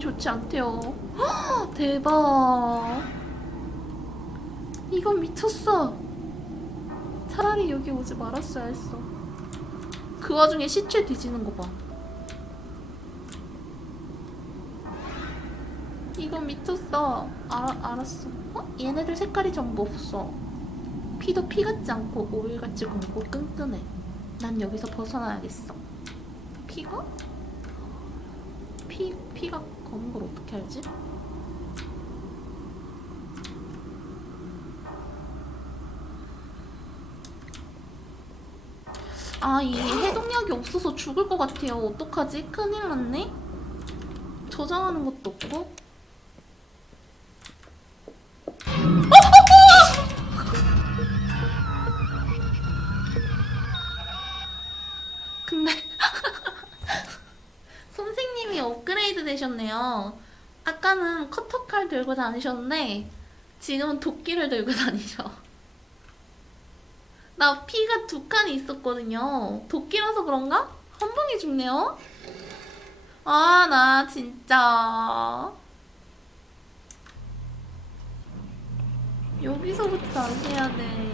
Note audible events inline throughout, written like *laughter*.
좋지 않대요. 헉, 대박. 이건 미쳤어. 차라리 여기 오지 말았어야 했어. 그 와중에 시체 뒤지는 거 봐. 이건 미쳤어. 알아, 알았어. 어? 얘네들 색깔이 전부 없어. 피도 피 같지 않고 오일같이 검고 끈끈해. 난 여기서 벗어나야겠어. 피가? 피, 피가 검은 걸 어떻게 알지? 아, 이 해독약이 없어서 죽을 것 같아요. 어떡하지? 큰일 났네? 저장하는 것도 없고. 업그레이드 되셨네요. 아까는 커터칼 들고 다니셨는데 지금은 도끼를 들고 *laughs* 다니셔. 나 피가 두 칸이 있었거든요. 도끼라서 그런가? 한 방에 죽네요. 아, 나 진짜. 여기서부터 다시 해야 돼.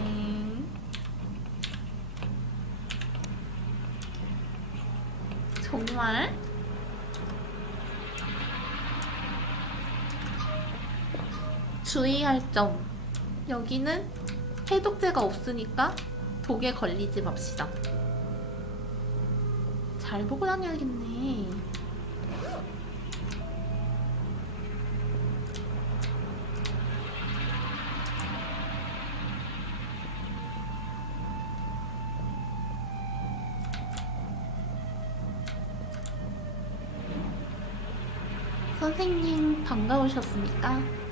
정말? 주의할 점. 여기는 해독제가 없으니까 독에 걸리지 맙시다. 잘 보고 다녀야겠네. 선생님 반가우셨습니까?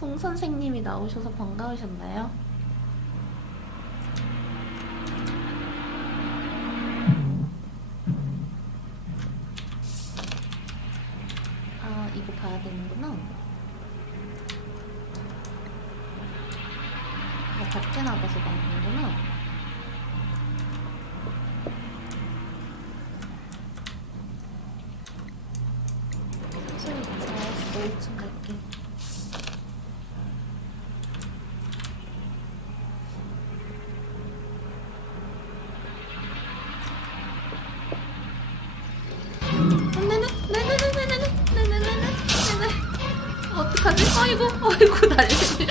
송 선생님이 나오셔서 반가우셨나요? 아, 이거 봐야 되는구나. 아, 밖에 나가서 나오는구나. 사실 제가 5층 갈게. 아이고 아이고 난리 *laughs*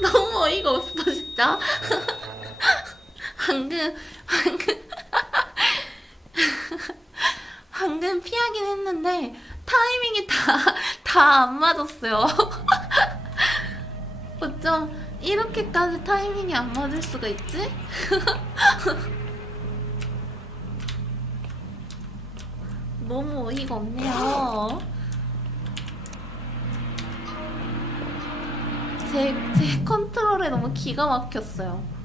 너무 어이가 없어 진짜. 방금 방금. 방금 피하긴 했는데 타이밍이 다 다 안 맞았어요. 어쩜 이렇게까지 타이밍이 안 맞을 수가 있지? *laughs* 너무 어이가 없네요. 제, 제 컨트롤에 너무 기가 막혔어요.